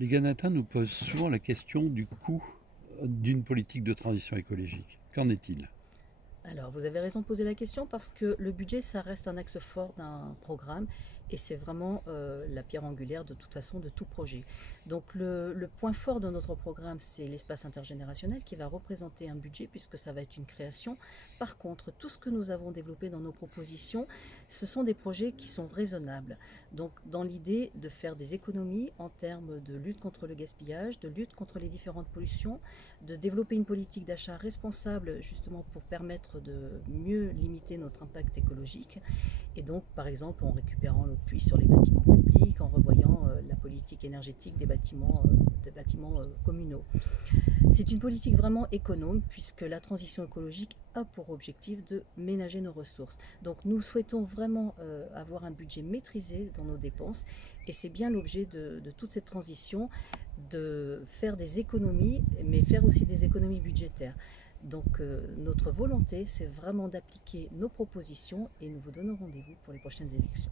Les Ghanatins nous posent souvent la question du coût d'une politique de transition écologique. Qu'en est-il? Alors, vous avez raison de poser la question parce que le budget, ça reste un axe fort d'un programme et c'est vraiment la pierre angulaire de toute façon de tout projet. Donc, le point fort de notre programme, c'est l'espace intergénérationnel qui va représenter un budget puisque ça va être une création. Par contre, tout ce que nous avons développé dans nos propositions, ce sont des projets qui sont raisonnables. Donc, dans l'idée de faire des économies en termes de lutte contre le gaspillage, de lutte contre les différentes pollutions, de développer une politique d'achat responsable justement pour permettre de mieux limiter notre impact écologique et donc par exemple en récupérant l'eau de pluie sur les bâtiments publics, en revoyant la politique énergétique des bâtiments communaux. C'est une politique vraiment économe puisque la transition écologique a pour objectif de ménager nos ressources. Donc nous souhaitons vraiment avoir un budget maîtrisé dans nos dépenses et c'est bien l'objet de toute cette transition de faire des économies mais faire aussi des économies budgétaires. Donc notre volonté c'est vraiment d'appliquer nos propositions et nous vous donnons rendez-vous pour les prochaines élections.